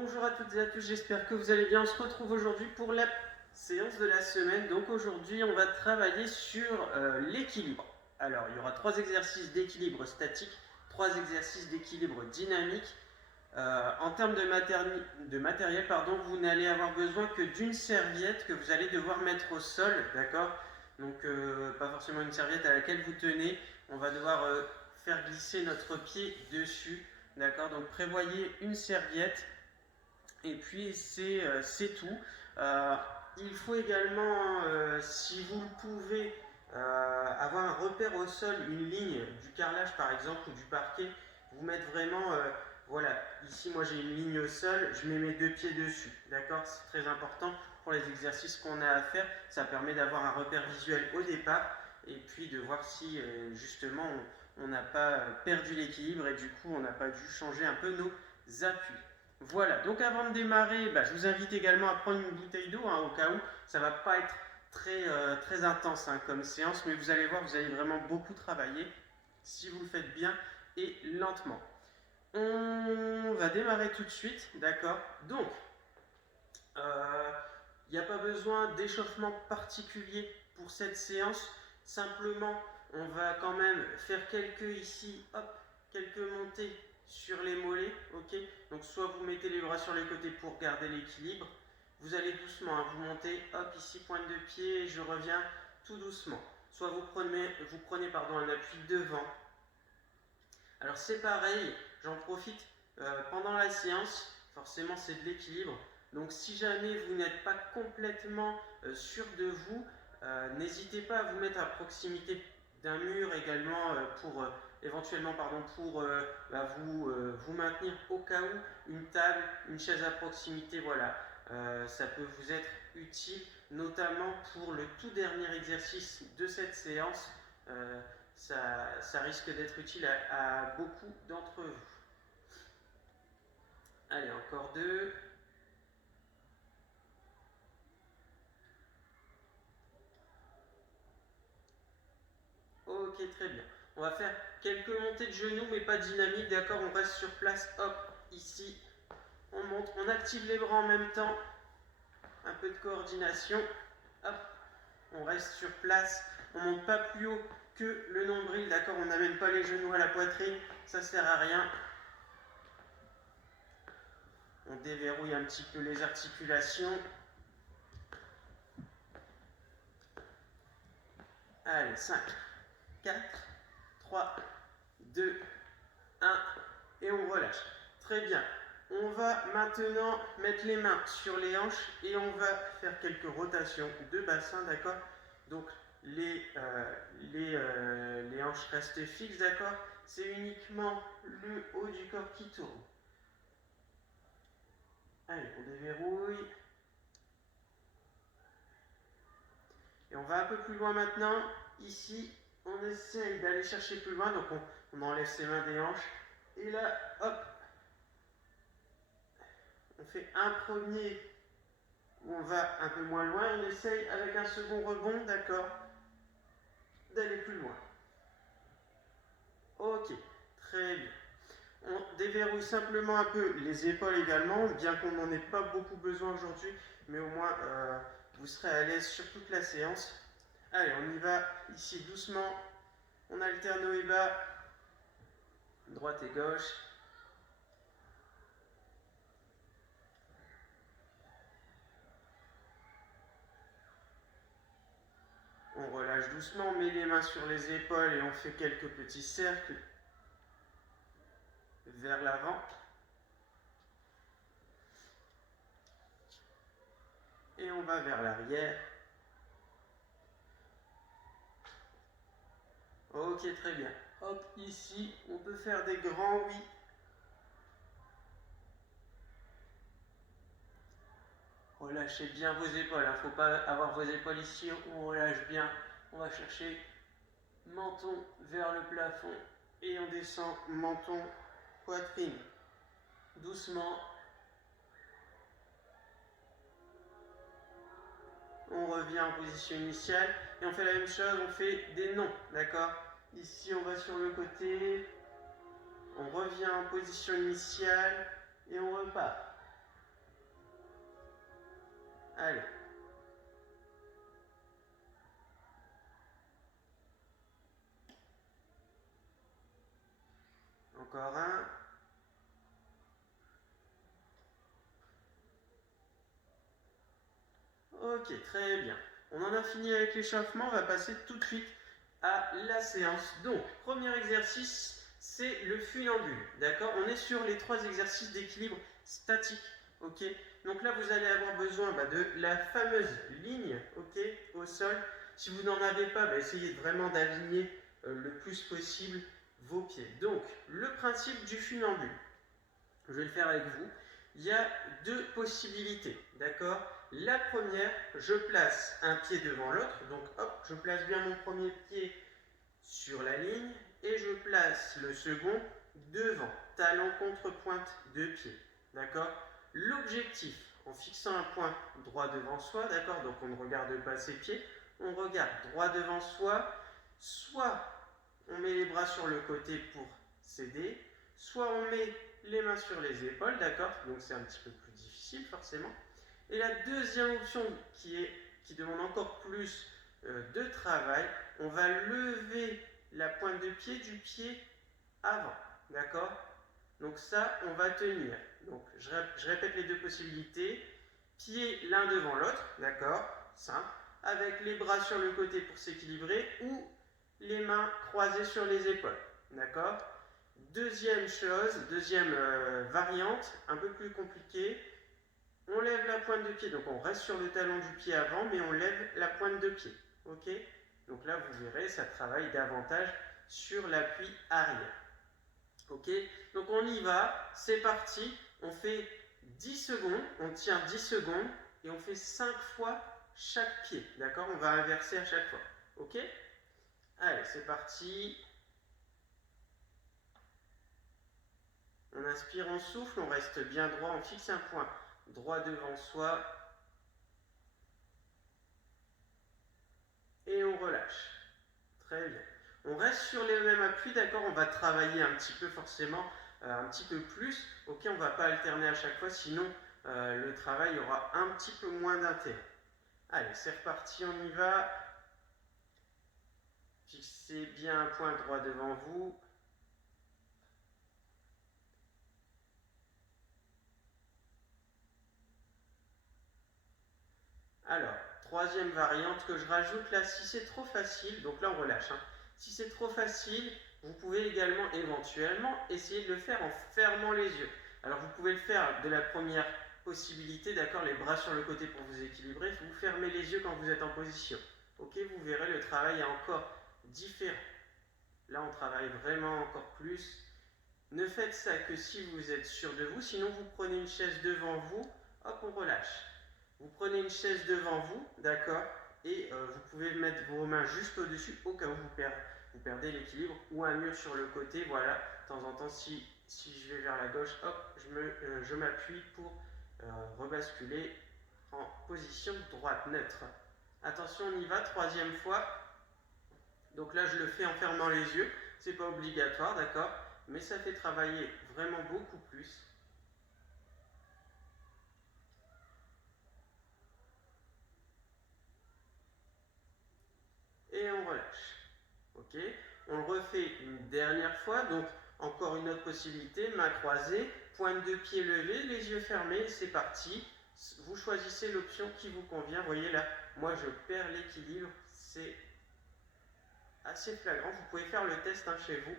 Bonjour à toutes et à tous, j'espère que vous allez bien. On se retrouve aujourd'hui pour la séance de la semaine. Donc aujourd'hui, on va travailler sur l'équilibre. Alors, il y aura 3 exercices d'équilibre statique, 3 exercices d'équilibre dynamique. En termes de matériel, vous n'allez avoir besoin que d'une serviette que vous allez devoir mettre au sol, d'accord? Donc, pas forcément une serviette à laquelle vous tenez. On va devoir faire glisser notre pied dessus, d'accord? Donc, prévoyez une serviette. Et puis c'est tout. Euh, il faut également, si vous le pouvez, avoir un repère au sol, une ligne du carrelage par exemple ou du parquet. Vous mettre vraiment, voilà, ici moi j'ai une ligne au sol, je mets mes 2 pieds dessus. D'accord? C'est très important pour les exercices qu'on a à faire. Ça permet d'avoir un repère visuel au départ et puis de voir si justement on n'a pas perdu l'équilibre et du coup on n'a pas dû changer un peu nos appuis. Voilà, donc avant de démarrer, je vous invite également à prendre une bouteille d'eau, au cas où. Ça ne va pas être très intense comme séance, mais vous allez voir, vous allez vraiment beaucoup travailler si vous le faites bien et lentement. On va démarrer tout de suite, d'accord? Donc, il n'y a pas besoin d'échauffement particulier pour cette séance. Simplement, on va quand même faire quelques montées sur les mollets, ok? Donc soit vous mettez les bras sur les côtés pour garder l'équilibre. Vous allez doucement, vous montez, hop, ici pointe de pied, je reviens tout doucement. Soit vous prenez un appui devant. Alors c'est pareil, j'en profite pendant la séance, forcément c'est de l'équilibre. Donc si jamais vous n'êtes pas complètement sûr de vous, n'hésitez pas à vous mettre à proximité d'un mur également pour éventuellement pour vous maintenir au cas où une table, une chaise à proximité, voilà, ça peut vous être utile, notamment pour le tout dernier exercice de cette séance. Ça risque d'être utile à beaucoup d'entre vous. Allez, encore 2. Ok, très bien. On va faire quelques montées de genoux, mais pas dynamiques, d'accord? On reste sur place, hop, ici. On monte, on active les bras en même temps. Un peu de coordination. Hop, on reste sur place. On ne monte pas plus haut que le nombril, d'accord? On n'amène pas les genoux à la poitrine, ça ne sert à rien. On déverrouille un petit peu les articulations. Allez, 5, 4, 3, 2, 1, et on relâche. Très bien. On va maintenant mettre les mains sur les hanches et on va faire quelques rotations de bassin, d'accord? Donc les hanches restent fixes, d'accord? C'est uniquement le haut du corps qui tourne. Allez, on déverrouille. Et on va un peu plus loin maintenant. Ici, on essaye d'aller chercher plus loin, donc on enlève ses mains des hanches. Et là, hop, on fait un premier où on va un peu moins loin, on essaye avec un second rebond, d'accord, d'aller plus loin. Ok, très bien. On déverrouille simplement un peu les épaules également, bien qu'on n'en ait pas beaucoup besoin aujourd'hui, mais au moins vous serez à l'aise sur toute la séance. Allez, on y va ici doucement. On alterne haut et bas, droite et gauche. On relâche doucement, on met les mains sur les épaules et on fait quelques petits cercles vers l'avant. Et on va vers l'arrière. Ok, très bien. Hop, ici, on peut faire des grands oui. Relâchez bien vos épaules. Il ne faut pas avoir vos épaules ici. On relâche bien. On va chercher menton vers le plafond. Et on descend menton, poitrine. Doucement. On revient en position initiale. Et on fait la même chose. On fait des nons. D'accord? Ici, on va sur le côté. On revient en position initiale. Et on repart. Allez. Encore un. Ok, très bien. On en a fini avec l'échauffement, on va passer tout de suite à la séance. Donc, premier exercice, c'est le funambule. D'accord? On est sur les 3 exercices d'équilibre statique. Ok? Donc là, vous allez avoir besoin de la fameuse ligne, ok, au sol. Si vous n'en avez pas, essayez vraiment d'aligner le plus possible vos pieds. Donc, le principe du funambule, je vais le faire avec vous. Il y a 2 possibilités, d'accord? La première, je place un pied devant l'autre, donc hop, je place bien mon premier pied sur la ligne et je place le second devant, talon contre pointe de pied, d'accord? L'objectif, en fixant un point droit devant soi, d'accord? Donc on ne regarde pas ses pieds, on regarde droit devant soi, soit on met les bras sur le côté pour s'aider, soit on met les mains sur les épaules, d'accord? Donc c'est un petit peu plus difficile forcément. Et la deuxième option qui demande encore plus de travail, on va lever la pointe de pied du pied avant, d'accord? Donc ça, on va tenir. Donc je répète les 2 possibilités. Pied l'un devant l'autre, d'accord? Simple. Avec les bras sur le côté pour s'équilibrer ou les mains croisées sur les épaules, d'accord? Deuxième chose, deuxième variante, un peu plus compliquée. On lève la pointe de pied, donc on reste sur le talon du pied avant, mais on lève la pointe de pied, ok? Donc là, vous verrez, ça travaille davantage sur l'appui arrière. Ok, donc on y va, c'est parti, on fait 10 secondes, on tient 10 secondes et on fait 5 fois chaque pied, d'accord? On va inverser à chaque fois, ok? Allez, c'est parti. On inspire, on souffle, on reste bien droit, on fixe un point droit devant soi et on relâche. Très bien. On reste sur les mêmes appuis, d'accord? On va travailler un petit peu forcément, un petit peu plus. Ok, on ne va pas alterner à chaque fois, sinon le travail aura un petit peu moins d'intérêt. Allez, c'est reparti, on y va. Fixez bien un point droit devant vous. Alors, troisième variante que je rajoute là, si c'est trop facile, donc là on relâche, hein. Si c'est trop facile, vous pouvez également éventuellement essayer de le faire en fermant les yeux. Alors vous pouvez le faire de la première possibilité, d'accord, les bras sur le côté pour vous équilibrer, vous fermez les yeux quand vous êtes en position. Ok, vous verrez, le travail est encore différent. Là on travaille vraiment encore plus. Ne faites ça que si vous êtes sûr de vous, sinon vous prenez une chaise devant vous, hop, on relâche. Vous prenez une chaise devant vous, d'accord, et vous pouvez mettre vos mains juste au-dessus au cas où vous perdez l'équilibre, ou un mur sur le côté, voilà. De temps en temps, si je vais vers la gauche, hop, je m'appuie pour rebasculer en position droite neutre. Attention, on y va, troisième fois. Donc là, je le fais en fermant les yeux, c'est pas obligatoire, d'accord, mais ça fait travailler vraiment beaucoup plus. Et on relâche. Ok, on le refait une dernière fois, donc encore une autre possibilité, main croisée, pointe de pied levée, les yeux fermés, c'est parti. Vous choisissez l'option qui vous convient. Vous voyez là, moi je perds l'équilibre, c'est assez flagrant. Vous pouvez faire le test chez vous.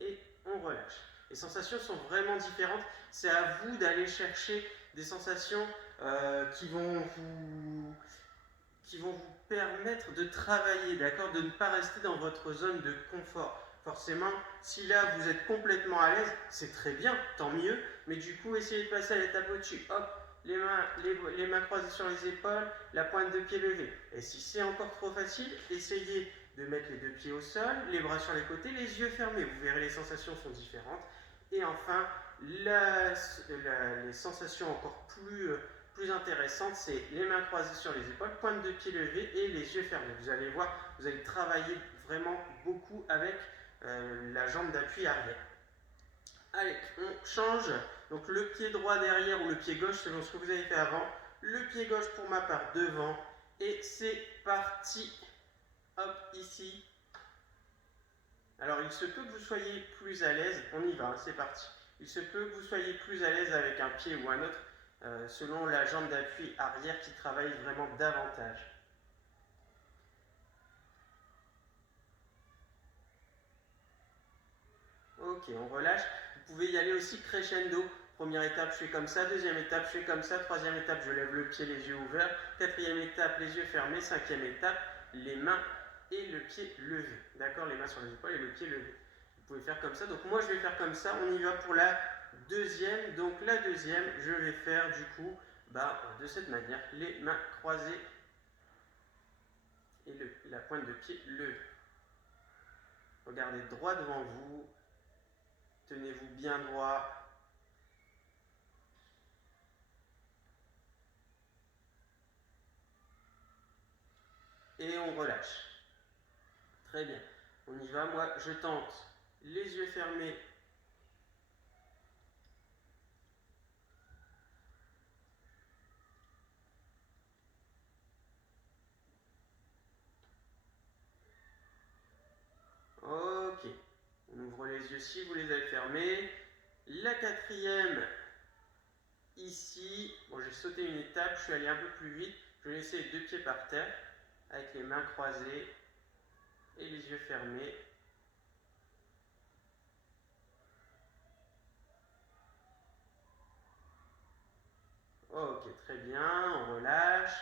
Et on relâche. Les sensations sont vraiment différentes. C'est à vous d'aller chercher des sensations qui vont vous permettre de travailler, d'accord, de ne pas rester dans votre zone de confort. Forcément, si là vous êtes complètement à l'aise, c'est très bien, tant mieux, mais du coup, essayez de passer à l'étape au-dessus. Hop, les mains croisées sur les épaules, la pointe de pied levée. Et si c'est encore trop facile, essayez de mettre les 2 pieds au sol, les bras sur les côtés, les yeux fermés. Vous verrez, les sensations sont différentes. Et enfin, les sensations encore plus intéressantes, c'est les mains croisées sur les épaules, pointe de pied levée et les yeux fermés. Vous allez voir, vous allez travailler vraiment beaucoup avec la jambe d'appui arrière. Allez, on change. Donc le pied droit derrière ou le pied gauche selon ce que vous avez fait avant. Le pied gauche pour ma part devant. Et c'est parti. Hop, ici. Alors il se peut que vous soyez plus à l'aise. On y va, hein, c'est parti. Il se peut que vous soyez plus à l'aise avec un pied ou un autre, selon la jambe d'appui arrière qui travaille vraiment davantage. Ok, on relâche. Vous pouvez y aller aussi crescendo. Première étape, je fais comme ça. Deuxième étape, je fais comme ça. Troisième étape, je lève le pied, les yeux ouverts. Quatrième étape, les yeux fermés. Cinquième étape, les mains et le pied levé. D'accord, les mains sur les épaules et le pied levé. Vous pouvez faire comme ça. Donc moi, je vais faire comme ça. On y va pour la deuxième. Donc la deuxième, je vais faire du coup de cette manière. Les mains croisées et la pointe de pied levée. Regardez droit devant vous. Tenez-vous bien droit. Et on relâche. Très bien. On y va. Moi, je tente les yeux fermés. Ok. On ouvre les yeux si vous les avez fermés. La quatrième, ici. Bon, j'ai sauté une étape. Je suis allé un peu plus vite. Je vais laisser les deux pieds par terre avec les mains croisées et les yeux fermés. Ok, très bien, on relâche.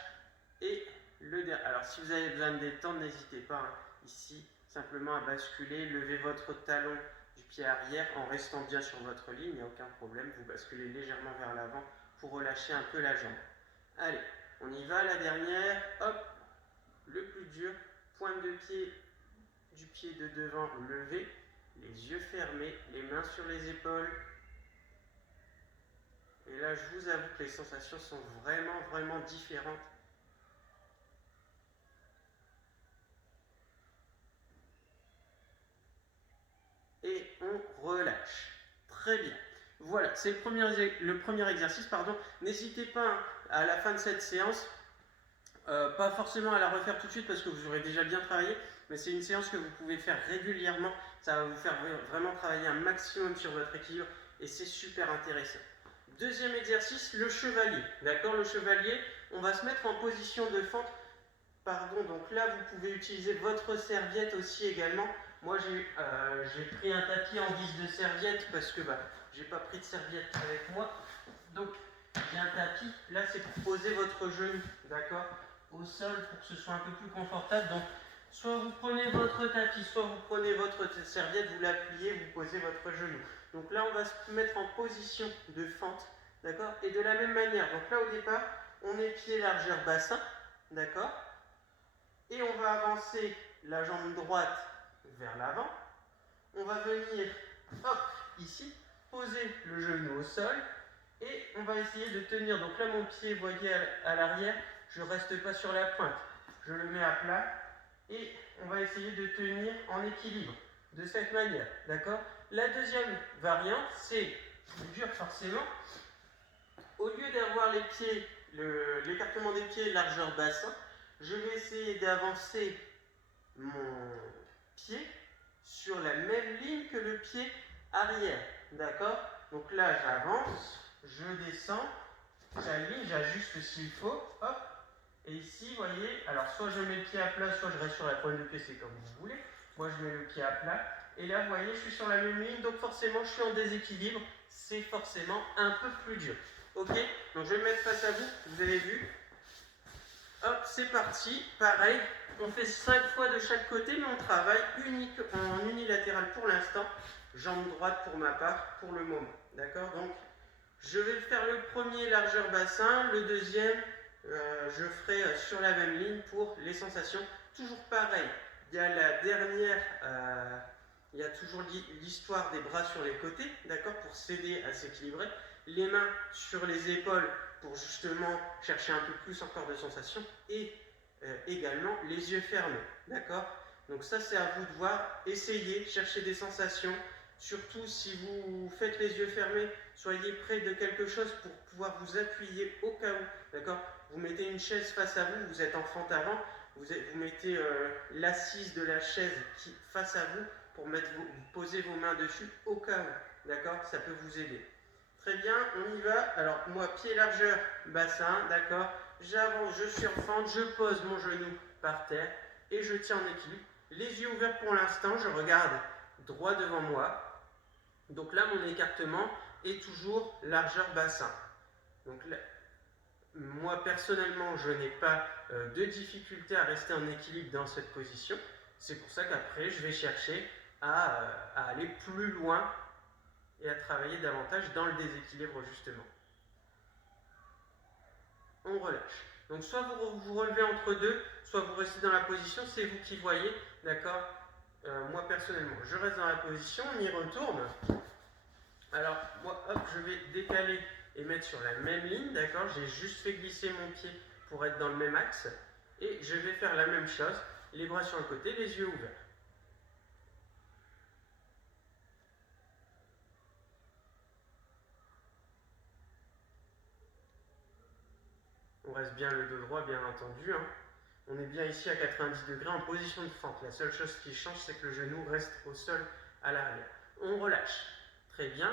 Et le dernier. Alors, si vous avez besoin de détendre, n'hésitez pas, hein, ici, simplement à basculer. Levez votre talon du pied arrière en restant bien sur votre ligne, il n'y a aucun problème. Vous basculez légèrement vers l'avant pour relâcher un peu la jambe. Allez, on y va, la dernière. Hop, le plus dur. Pointe de pied du pied de devant levé. Les yeux fermés, les mains sur les épaules. Et là, je vous avoue que les sensations sont vraiment, vraiment différentes. Et on relâche. Très bien. Voilà, c'est le premier exercice. N'hésitez pas, hein, à la fin de cette séance, pas forcément à la refaire tout de suite parce que vous aurez déjà bien travaillé, mais c'est une séance que vous pouvez faire régulièrement. Ça va vous faire vraiment travailler un maximum sur votre équilibre et c'est super intéressant. Deuxième exercice, le chevalier. D'accord, le chevalier, on va se mettre en position de fente. Donc là, vous pouvez utiliser votre serviette aussi également. Moi, j'ai pris un tapis en guise de serviette parce que j'ai pas pris de serviette avec moi. Donc, j'ai un tapis. Là, c'est pour poser votre genou, d'accord, au sol pour que ce soit un peu plus confortable. Donc, soit vous prenez votre tapis, soit vous prenez votre serviette, vous l'appuyez, vous posez votre genou. Donc là, on va se mettre en position de fente, d'accord. Et de la même manière, donc là, au départ, on est pied largeur bassin, d'accord. Et on va avancer la jambe droite vers l'avant. On va venir, hop, ici, poser le genou au sol. Et on va essayer de tenir. Donc là, mon pied, vous voyez, à l'arrière, je ne reste pas sur la pointe. Je le mets à plat. Et on va essayer de tenir en équilibre. De cette manière, d'accord. La deuxième variante, c'est plus dur forcément. Au lieu d'avoir les pieds, l'écartement des pieds largeur bassin, je vais essayer d'avancer mon pied sur la même ligne que le pied arrière. D'accord. Donc là, j'avance, je descends, j'aligne, j'ajuste s'il faut. Hop. Et ici, vous voyez, alors soit je mets le pied à plat, soit je reste sur la pointe de pied, c'est comme vous voulez. Moi, je mets le pied à plat. Et là, vous voyez, je suis sur la même ligne, donc forcément, je suis en déséquilibre. C'est forcément un peu plus dur. Ok. Donc, je vais me mettre face à vous. Vous avez vu. Hop, c'est parti. Pareil, on fait 5 fois de chaque côté, mais on travaille en unilatéral pour l'instant. Jambe droite pour ma part, pour le moment. D'accord. Donc, je vais faire le premier largeur bassin, le deuxième, je ferai sur la même ligne pour les sensations. Toujours pareil, il y a la dernière, il y a toujours l'histoire des bras sur les côtés, d'accord, pour s'aider à s'équilibrer. Les mains sur les épaules pour justement chercher un peu plus encore de sensations. Et également les yeux fermés, d'accord. Donc ça, c'est à vous de voir. Essayez, chercher des sensations Surtout si vous faites les yeux fermés, soyez près de quelque chose pour pouvoir vous appuyer au cas où. D'accord? Vous mettez une chaise face à vous, vous êtes en fente avant, vous mettez l'assise de la chaise face à vous pour poser vos mains dessus au cas où. D'accord? Ça peut vous aider. Très bien, on y va. Alors moi, pied largeur, bassin, d'accord? J'avance, je suis en fente, je pose mon genou par terre et je tiens en équilibre. Les yeux ouverts pour l'instant, je regarde droit devant moi. Donc là, mon écartement est toujours largeur bassin. Donc là, moi, personnellement, je n'ai pas de difficulté à rester en équilibre dans cette position. C'est pour ça qu'après, je vais chercher à aller plus loin et à travailler davantage dans le déséquilibre, justement. On relâche. Donc soit vous vous relevez entre deux, soit vous restez dans la position, c'est vous qui voyez, d'accord? Moi personnellement, je reste dans la position, on y retourne. Alors moi, hop, je vais décaler et mettre sur la même ligne, d'accord? J'ai juste fait glisser mon pied pour être dans le même axe. Et je vais faire la même chose, les bras sur le côté, les yeux ouverts. On reste bien le dos droit, bien entendu, hein. On est bien ici à 90 degrés en position de fente. La seule chose qui change, c'est que le genou reste au sol à l'arrière. On relâche. Très bien.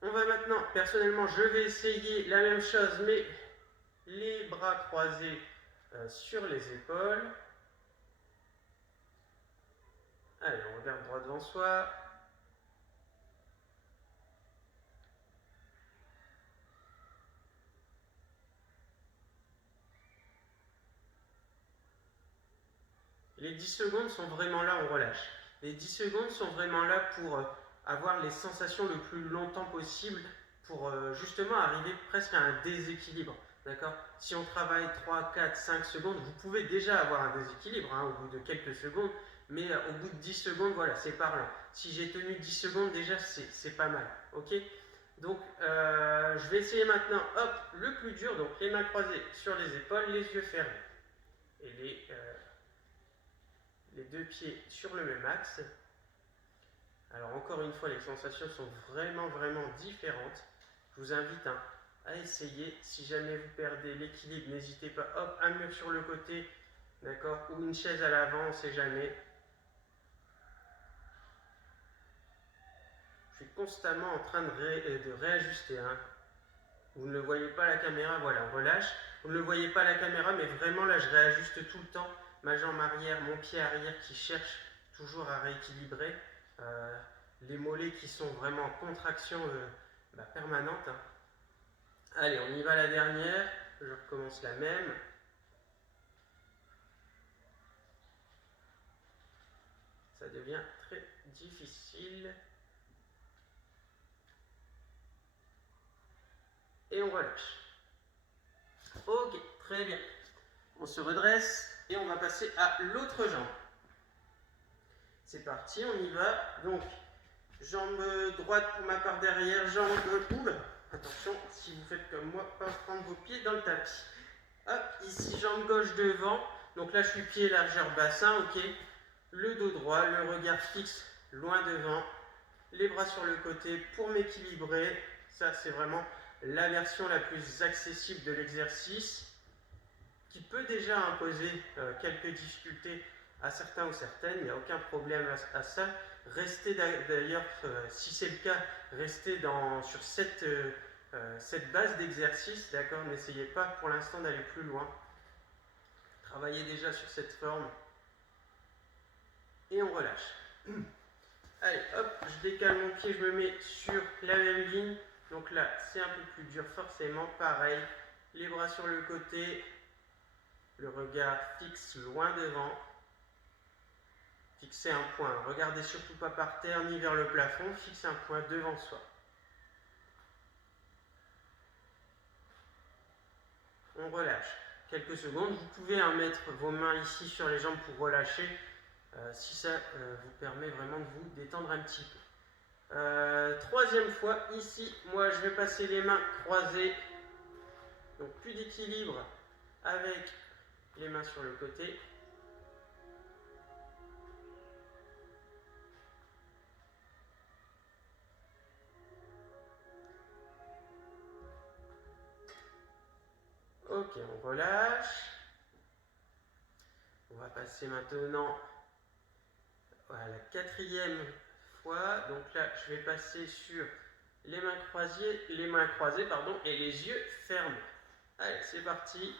On va maintenant, personnellement, je vais essayer la même chose, mais les bras croisés sur les épaules. Allez, on regarde droit devant soi. Les 10 secondes sont vraiment là, on relâche. Les 10 secondes sont vraiment là pour avoir les sensations le plus longtemps possible pour justement arriver presque à un déséquilibre. D'accord? Si on travaille 3, 4, 5 secondes, vous pouvez déjà avoir un déséquilibre au bout de quelques secondes, mais au bout de 10 secondes, voilà, c'est parlant. Si j'ai tenu 10 secondes, déjà, c'est pas mal. Ok? Donc, je vais essayer maintenant, hop, le plus dur, donc les mains croisées sur les épaules, les yeux fermés. Et les deux pieds sur le même axe. Alors encore une fois, les sensations sont vraiment différentes. Je vous invite à essayer. Si jamais vous perdez l'équilibre, n'hésitez pas, hop, un mur sur le côté, d'accord, ou une chaise à l'avant, on ne sait jamais. Je suis constamment en train de réajuster. Vous ne le voyez pas à la caméra, voilà, on relâche. Vous ne le voyez pas à la caméra, mais vraiment là, je réajuste tout le temps ma jambe arrière, mon pied arrière qui cherche toujours à rééquilibrer. Les mollets qui sont vraiment en contraction permanente. Allez, on y va la dernière. Je recommence la même. Ça devient très difficile. Et on relâche. Ok, très bien. On se redresse et on va passer à l'autre jambe. C'est parti, on y va. Donc, jambe droite pour ma part derrière, jambe oula. Attention, si vous faites comme moi, pas prendre vos pieds dans le tapis. Hop, ici jambe gauche devant. Donc là, je suis pied largeur bassin, ok. Le dos droit, le regard fixe, loin devant. Les bras sur le côté pour m'équilibrer. Ça, c'est vraiment la version la plus accessible de l'exercice, qui peut déjà imposer quelques difficultés à certains ou certaines, il n'y a aucun problème à ça. Restez d'ailleurs, si c'est le cas, restez sur cette base d'exercice, d'accord? N'essayez pas pour l'instant d'aller plus loin. Travaillez déjà sur cette forme et on relâche. Allez, hop, je décale mon pied, je me mets sur la même ligne. Donc là, c'est un peu plus dur forcément, pareil. Les bras sur le côté, le regard fixe loin devant. Fixez un point, regardez surtout pas par terre ni vers le plafond, fixez un point devant soi. On relâche. Quelques secondes, vous pouvez mettre vos mains ici sur les jambes pour relâcher, si ça vous permet vraiment de vous détendre un petit peu. Troisième fois, ici, moi je vais passer les mains croisées, donc plus d'équilibre avec les mains sur le côté. Ok, on relâche. On va passer maintenant à la quatrième fois. Donc là, je vais passer sur les mains croisées, pardon, et les yeux fermés. Allez, c'est parti.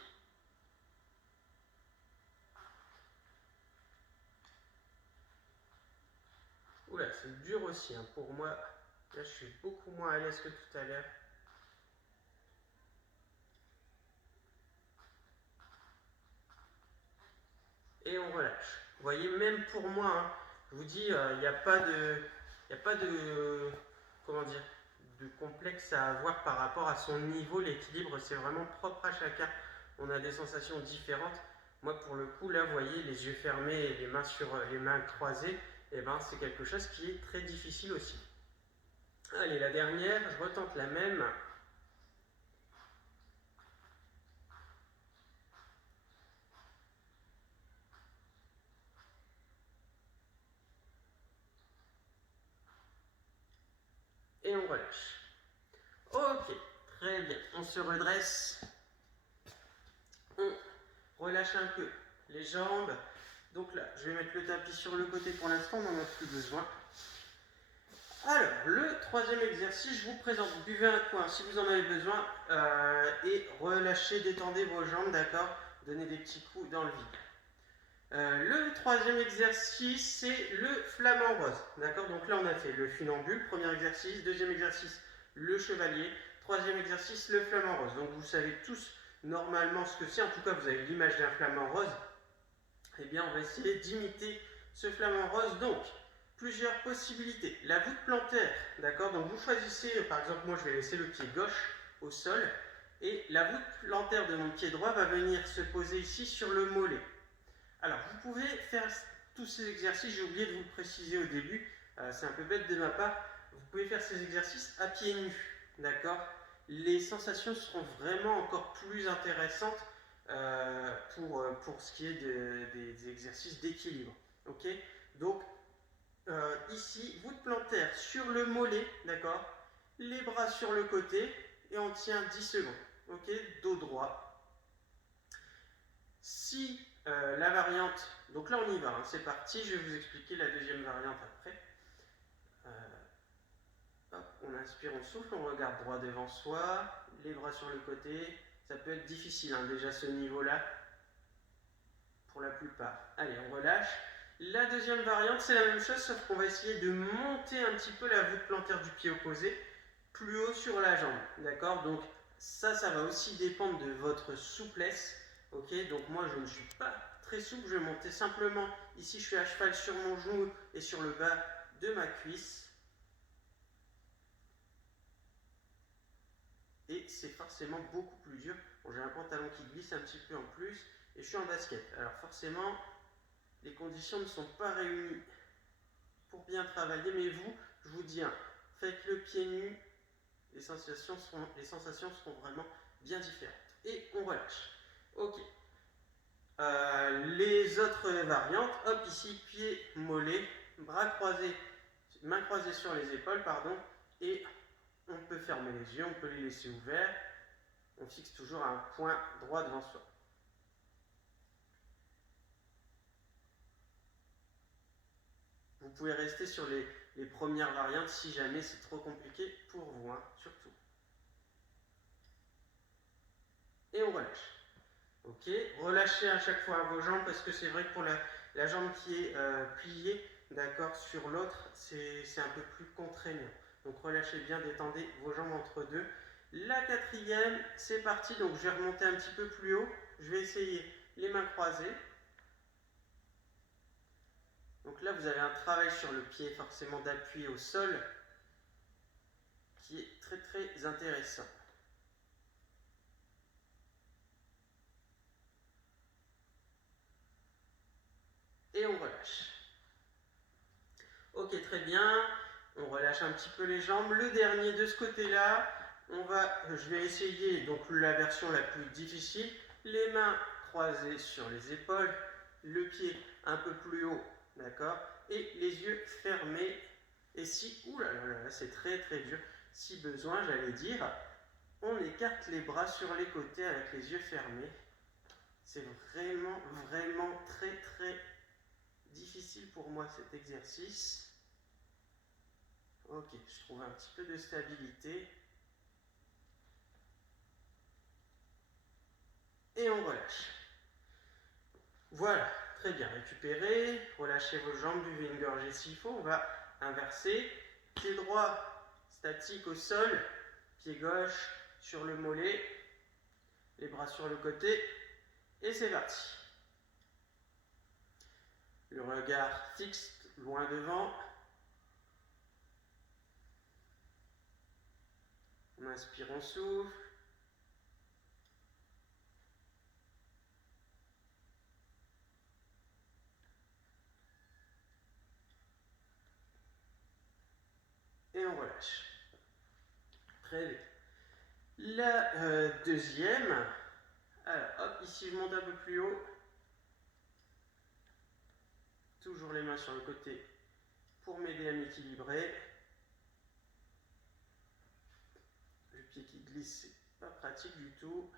Oula, c'est dur aussi hein, pour moi. Là, je suis beaucoup moins à l'aise que tout à l'heure. Et on relâche. Vous voyez, même pour moi, hein, je vous dis, il n'y a pas de, comment dire, de complexe à avoir par rapport à son niveau. L'équilibre, c'est vraiment propre à chacun. On a des sensations différentes. Moi, pour le coup, là, vous voyez, les yeux fermés et les mains croisées, eh ben, c'est quelque chose qui est très difficile aussi. Allez, la dernière, je retente la même. Et on relâche. Ok, très bien. On se redresse. On relâche un peu les jambes. Donc là, je vais mettre le tapis sur le côté pour l'instant, on n'en a plus besoin. Alors, le troisième exercice, je vous présente. Vous buvez un coin si vous en avez besoin et relâchez, détendez vos jambes, d'accord? Donnez des petits coups dans le vide. Le troisième exercice, c'est le flamant rose, d'accord? Donc là, on a fait le funambule, premier exercice. Deuxième exercice, le chevalier. Troisième exercice, le flamant rose. Donc vous savez tous normalement ce que c'est. En tout cas, vous avez l'image d'un flamant rose. Eh bien, on va essayer d'imiter ce flamant rose. Donc, plusieurs possibilités. La voûte plantaire, d'accord? Donc vous choisissez, par exemple, moi je vais laisser le pied gauche au sol et la voûte plantaire de mon pied droit va venir se poser ici sur le mollet. Alors, vous pouvez faire tous ces exercices, j'ai oublié de vous le préciser au début, c'est un peu bête de ma part, vous pouvez faire ces exercices à pieds nus, d'accord? Les sensations seront vraiment encore plus intéressantes pour ce qui est des exercices d'équilibre, ok? Donc, ici, voûte plantaire sur le mollet, d'accord? Les bras sur le côté et on tient 10 secondes, ok? Dos droit. Si la variante, donc là on y va, hein, c'est parti, je vais vous expliquer la deuxième variante après. Hop, on inspire, on souffle, on regarde droit devant soi, les bras sur le côté. Ça peut être difficile hein, déjà ce niveau-là, pour la plupart. Allez, on relâche. La deuxième variante, c'est la même chose, sauf qu'on va essayer de monter un petit peu la voûte plantaire du pied opposé, plus haut sur la jambe, d'accord? Donc ça va aussi dépendre de votre souplesse. Ok, donc moi je ne suis pas très souple, je vais monter simplement, ici je suis à cheval sur mon genou et sur le bas de ma cuisse. Et c'est forcément beaucoup plus dur. Bon, j'ai un pantalon qui glisse un petit peu en plus et je suis en basket. Alors forcément, les conditions ne sont pas réunies pour bien travailler, mais vous, je vous dis, hein, faites le pied nu, les sensations seront vraiment bien différentes. Et on relâche. Ok. Les autres variantes, hop, ici, pied, mollet, bras croisés, mains croisées sur les épaules, pardon, et on peut fermer les yeux, on peut les laisser ouverts, on fixe toujours un point droit devant soi. Vous pouvez rester sur les premières variantes si jamais c'est trop compliqué pour vous, hein, surtout. Et on relâche. Ok, relâchez à chaque fois vos jambes parce que c'est vrai que pour la jambe qui est pliée, d'accord, sur l'autre, c'est un peu plus contraignant. Donc relâchez bien, détendez vos jambes entre deux. La quatrième, c'est parti. Donc je vais remonter un petit peu plus haut. Je vais essayer les mains croisées. Donc là, vous avez un travail sur le pied, forcément d'appui au sol, qui est très très intéressant. Et on relâche. Ok, très bien. On relâche un petit peu les jambes. Le dernier de ce côté-là, je vais essayer donc la version la plus difficile. Les mains croisées sur les épaules, le pied un peu plus haut, d'accord? Et les yeux fermés. Et si, oulala, c'est très très dur. Si besoin, j'allais dire, On écarte les bras sur les côtés avec les yeux fermés. C'est vraiment, vraiment très, très difficile pour moi cet exercice. Ok, je trouve un petit peu de stabilité. Et on relâche. Voilà, très bien, récupérez, relâchez vos jambes, buvez une gorgée s'il faut. On va inverser, pied droit statique au sol, pied gauche sur le mollet, les bras sur le côté, et c'est parti. Le regard fixe, loin devant. On inspire, on souffle. Et on relâche. Très bien. La deuxième. Alors, hop, ici je monte un peu plus haut. Toujours les mains sur le côté pour m'aider à m'équilibrer. Le pied qui glisse, c'est pas pratique du tout.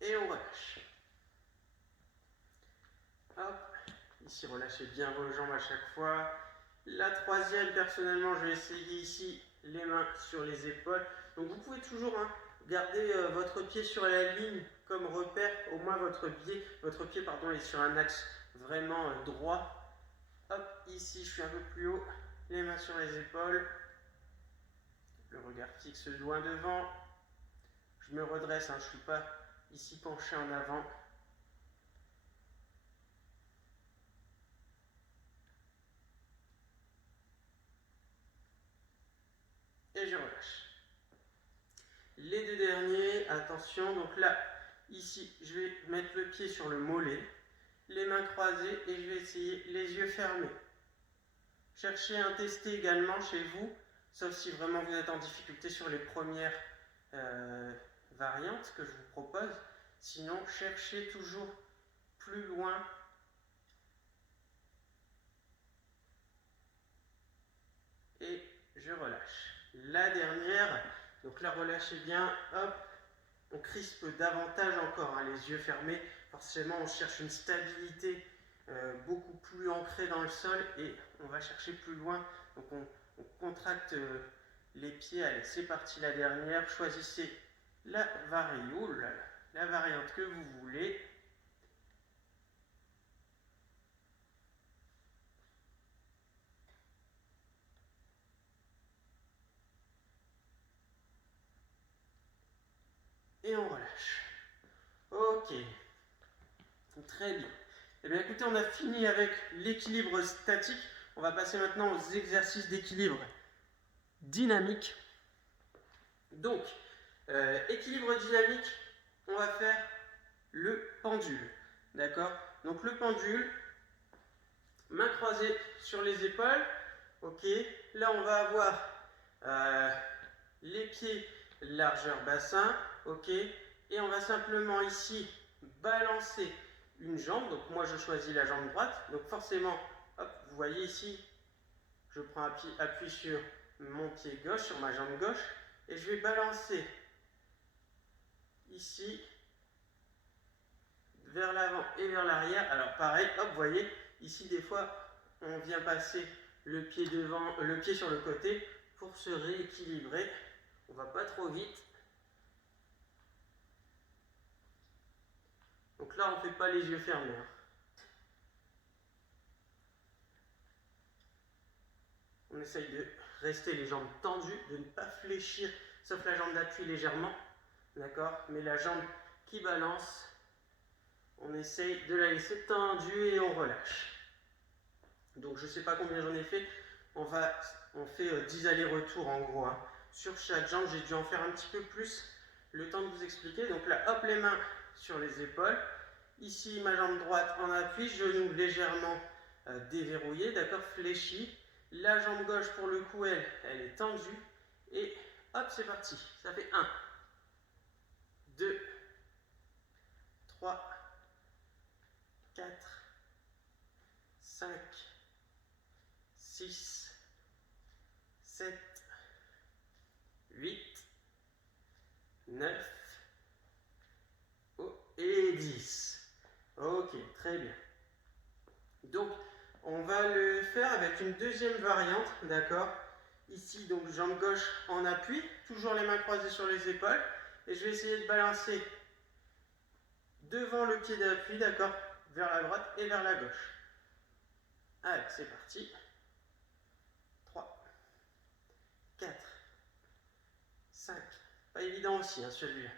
Et on relâche. Hop, ici relâchez bien vos jambes à chaque fois. La troisième, personnellement, je vais essayer ici les mains sur les épaules. Donc vous pouvez toujours garder votre pied sur la ligne comme repère. Au moins votre pied est sur un axe vraiment droit. Hop, ici je suis un peu plus haut. Les mains sur les épaules. Le regard fixe loin devant. Je me redresse, je ne suis pas ici penché en avant. Et je relâche. Les deux derniers, attention, donc là, ici, je vais mettre le pied sur le mollet, les mains croisées et je vais essayer les yeux fermés. Cherchez à tester également chez vous, sauf si vraiment vous êtes en difficulté sur les premières variantes que je vous propose. Sinon, cherchez toujours plus loin. Et je relâche. La dernière, donc là relâchez bien, hop, on crispe davantage encore, les yeux fermés. Forcément, on cherche une stabilité beaucoup plus ancrée dans le sol et on va chercher plus loin. Donc on contracte les pieds. Allez, c'est parti, la dernière. Choisissez la variole, la variante que vous voulez. Et on relâche. Ok. Très bien. Eh bien écoutez, on a fini avec l'équilibre statique. On va passer maintenant aux exercices d'équilibre dynamique. Donc, équilibre dynamique, on va faire le pendule. D'accord? Donc le pendule, main croisée sur les épaules. Ok. Là, on va avoir les pieds largeur bassin. Ok. Et on va simplement ici balancer une jambe. Donc moi, je choisis la jambe droite. Donc forcément, hop, vous voyez ici, je prends appui sur mon pied gauche, sur ma jambe gauche. Et je vais balancer ici vers l'avant et vers l'arrière. Alors pareil, hop, vous voyez, ici des fois, on vient passer le pied devant, le pied sur le côté pour se rééquilibrer. On va pas trop vite. Donc là, on ne fait pas les yeux fermés. On essaye de rester les jambes tendues, de ne pas fléchir, sauf la jambe d'appui légèrement. D'accord? Mais la jambe qui balance, on essaye de la laisser tendue et on relâche. Donc je ne sais pas combien j'en ai fait. On fait 10 allers-retours en gros. Sur chaque jambe, j'ai dû en faire un petit peu plus. Le temps de vous expliquer. Donc là, hop, les mains sur les épaules. Ici, ma jambe droite en appui, genou légèrement déverrouillé, d'accord, fléchi. La jambe gauche, pour le coup, elle est tendue. Et hop, c'est parti. Ça fait 1, 2, 3, 4, 5, 6, Donc, on va le faire avec une deuxième variante, d'accord? Ici, donc, jambe gauche en appui, toujours les mains croisées sur les épaules. Et je vais essayer de balancer devant le pied d'appui, d'accord? Vers la droite et vers la gauche. Allez, c'est parti. 3, 4, 5. Pas évident aussi, hein, celui-là.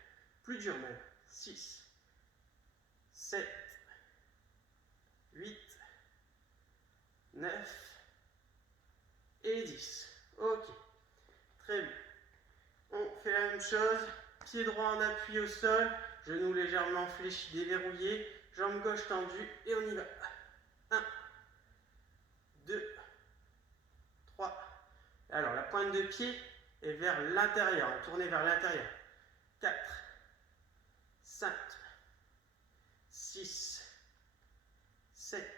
Plus dur même. 6, 7, 8, 9 et 10. Ok, très bien. On fait la même chose. Pied droit en appui au sol, genou légèrement fléchi, déverrouillé, jambe gauche tendue et on y va. 1, 2, 3. Alors la pointe de pied est vers l'intérieur, tournez vers l'intérieur. 4, 5, 6, 7,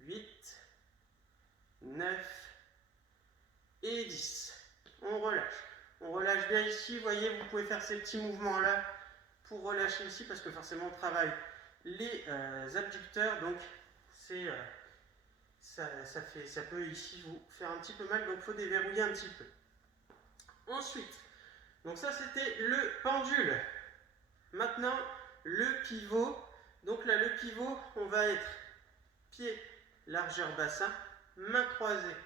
8, 9 et 10. On relâche. On relâche bien ici. Vous voyez, vous pouvez faire ces petits mouvements-là pour relâcher ici parce que forcément on travaille les abducteurs. Donc c'est ça peut ici vous faire un petit peu mal. Donc il faut déverrouiller un petit peu. Ensuite, donc ça c'était le pendule. Maintenant, le pivot. Donc là, le pivot, on va être pied, largeur bassin, main croisée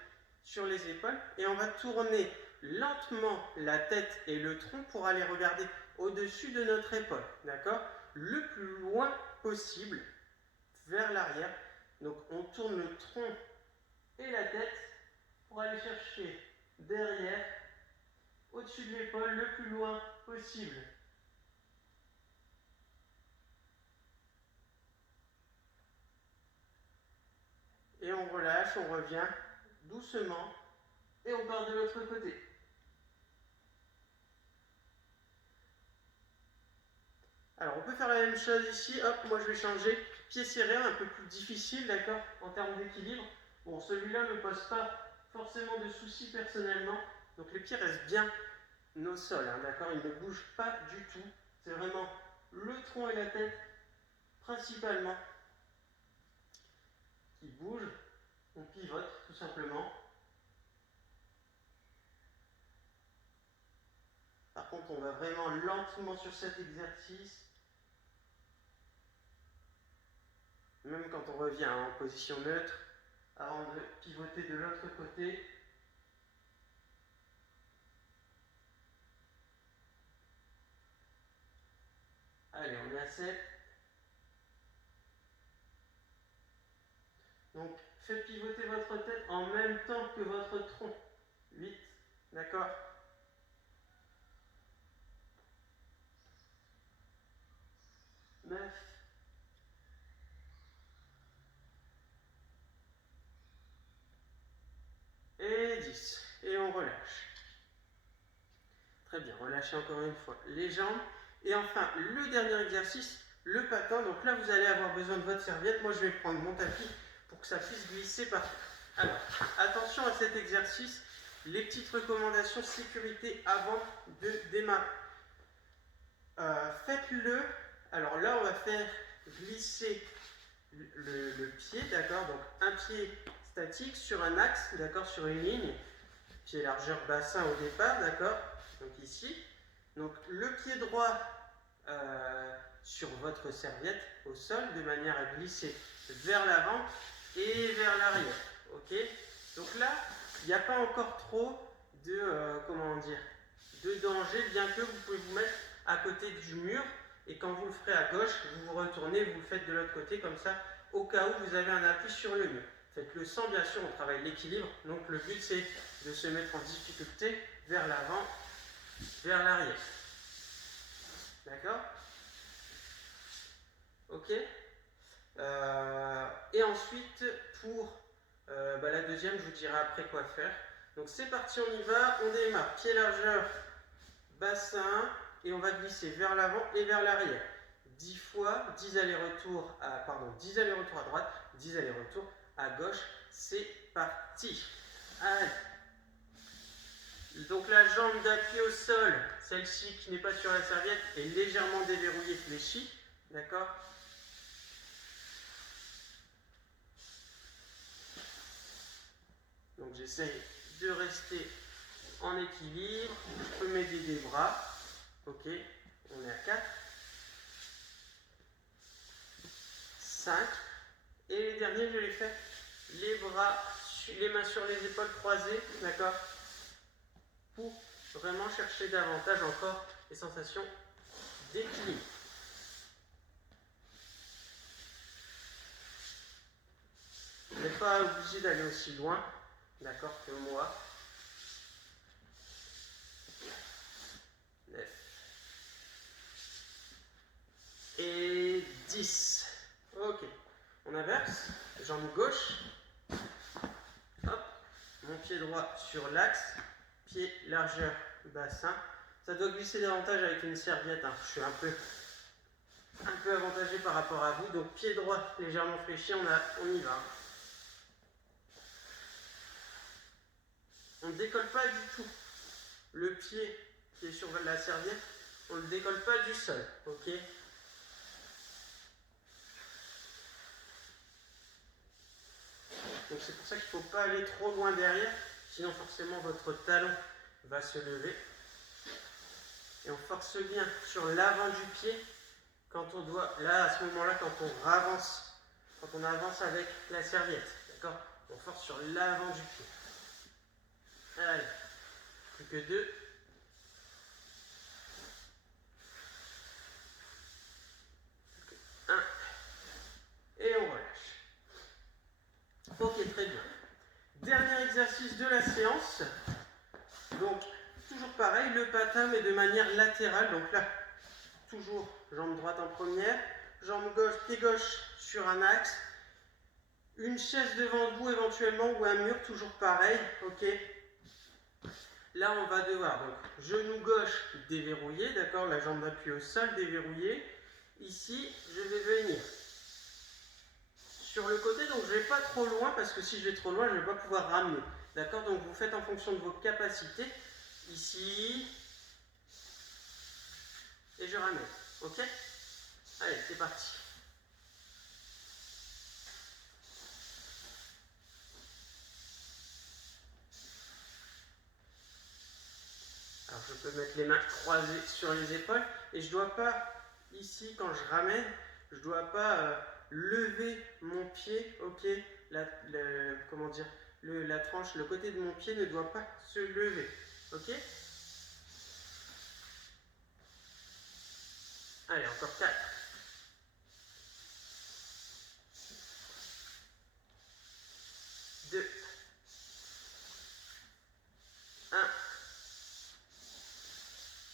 sur les épaules et on va tourner lentement la tête et le tronc pour aller regarder au-dessus de notre épaule, d'accord? Le plus loin possible vers l'arrière. Donc on tourne le tronc et la tête pour aller chercher derrière, au-dessus de l'épaule, le plus loin possible. Et on relâche, on revient doucement et on part de l'autre côté. Alors on peut faire la même chose ici, hop, moi je vais changer, pied serré, un peu plus difficile, d'accord, en termes d'équilibre. Bon, celui-là ne me pose pas forcément de soucis personnellement, donc les pieds restent bien au sol, hein, d'accord, ils ne bougent pas du tout. C'est vraiment le tronc et la tête, principalement, qui bougent. On pivote, tout simplement. Par contre, on va vraiment lentement sur cet exercice. Même quand on revient en position neutre, avant de pivoter de l'autre côté. Allez, on est à 7. Donc, faites pivoter votre tête en même temps que votre tronc. 8, d'accord? 9 et 10. Et on relâche. Très bien, relâchez encore une fois les jambes. Et enfin, le dernier exercice, le patin. Donc là, vous allez avoir besoin de votre serviette. Moi, je vais prendre mon tapis pour que ça puisse glisser par terre. Alors, attention à cet exercice. Les petites recommandations sécurité avant de démarrer. Faites-le. Alors là, on va faire glisser le pied, d'accord? Donc un pied statique sur un axe, d'accord? Sur une ligne. Pied largeur bassin au départ, d'accord? Donc ici. Donc le pied droit sur votre serviette au sol de manière à glisser vers l'avant et vers l'arrière. Ok? Donc là, il n'y a pas encore trop de comment dire, de danger, bien que vous pouvez vous mettre à côté du mur et quand vous le ferez à gauche, vous vous retournez, vous le faites de l'autre côté comme ça, au cas où vous avez un appui sur le mur. Faites-le sans, bien sûr, on travaille l'équilibre, donc le but c'est de se mettre en difficulté vers l'avant, vers l'arrière. D'accord? Ok? Et ensuite, pour la deuxième, je vous dirai après quoi faire. Donc c'est parti, on y va. On démarre. Pied largeur, bassin. Et on va glisser vers l'avant et vers l'arrière. 10 fois, 10 allers-retours à, 10 allers-retours à droite, 10 allers-retours à gauche. C'est parti. Allez. Donc la jambe d'appui au sol, celle-ci qui n'est pas sur la serviette, est légèrement déverrouillée, fléchie. D'accord? j'essaye de rester en équilibre. Je peux m'aider des bras. Ok, on est à 4, 5. Et les derniers, je les fais les bras, les mains sur les épaules croisées, d'accord, pour vraiment chercher davantage encore les sensations d'équilibre. Vous n'êtes pas obligé d'aller aussi loin, d'accord, que moi. 9 et 10. Ok, on inverse, jambe gauche. Hop, mon pied droit sur l'axe, pied largeur bassin. Ça doit glisser davantage avec une serviette, hein. Je suis un peu avantagé par rapport à vous. Donc pied droit légèrement fléchi, on y va. On ne décolle pas du tout le pied qui est sur la serviette, on ne le décolle pas du sol, ok? Donc c'est pour ça qu'il ne faut pas aller trop loin derrière, sinon forcément votre talon va se lever. Et on force bien sur l'avant du pied quand on doit, là à ce moment-là, quand on avance avec la serviette, d'accord? On force sur l'avant du pied. Allez, plus que 2. Et on relâche. Ok, très bien. Dernier exercice de la séance. Donc, toujours pareil, le patin, mais de manière latérale. Donc là, toujours jambe droite en première, jambe gauche, pied gauche sur un axe. Une chaise devant vous éventuellement ou un mur, toujours pareil, ok. Là, on va devoir, donc, genou gauche déverrouillé, d'accord, la jambe d'appui au sol déverrouillée. Ici, je vais venir sur le côté, donc je ne vais pas trop loin, parce que si je vais trop loin, je ne vais pas pouvoir ramener. D'accord, donc vous faites en fonction de vos capacités. Ici, et je ramène, ok. Allez, c'est parti. Alors je peux mettre les mains croisées sur les épaules et je ne dois pas, ici quand je ramène, je ne dois pas lever mon pied, ok, comment dire, la tranche, le côté de mon pied ne doit pas se lever, ok. Allez, encore 4. 2. 1.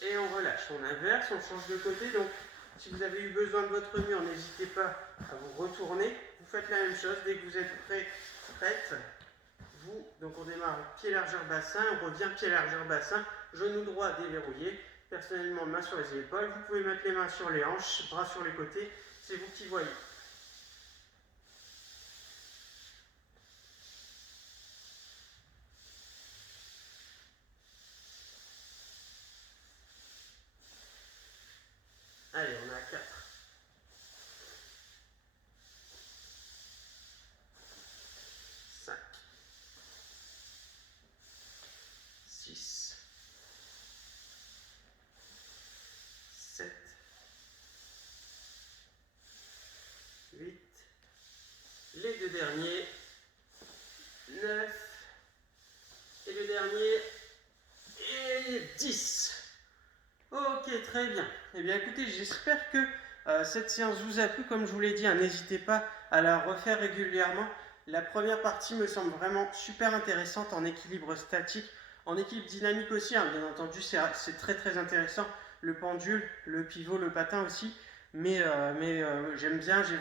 Et on relâche, on inverse, on change de côté. Donc, si vous avez eu besoin de votre mur, n'hésitez pas à vous retourner. Vous faites la même chose dès que vous êtes prête. Donc on démarre pied largeur bassin, on revient pied largeur bassin, genou droit déverrouillé. Personnellement, main sur les épaules. Vous pouvez mettre les mains sur les hanches, bras sur les côtés. C'est vous qui voyez. Allez, on est à 4. 5. 6. 7. 8. Les deux derniers. 9. Et le dernier. Et 10. Ok, très bien. Eh bien, écoutez, j'espère que cette séance vous a plu. Comme je vous l'ai dit, hein, n'hésitez pas à la refaire régulièrement. La première partie me semble vraiment super intéressante en équilibre statique, en équilibre dynamique aussi, hein, bien entendu, c'est très très intéressant. Le pendule, le pivot, le patin aussi. Mais j'aime bien, je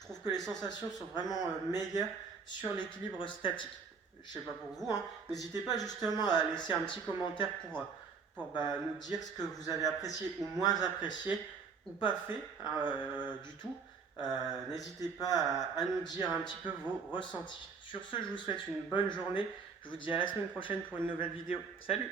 trouve que les sensations sont vraiment meilleures sur l'équilibre statique. Je ne sais pas pour vous, hein. N'hésitez pas justement à laisser un petit commentaire pour nous dire ce que vous avez apprécié ou moins apprécié ou pas fait du tout. N'hésitez pas à nous dire un petit peu vos ressentis. Sur ce, je vous souhaite une bonne journée. Je vous dis à la semaine prochaine pour une nouvelle vidéo. Salut!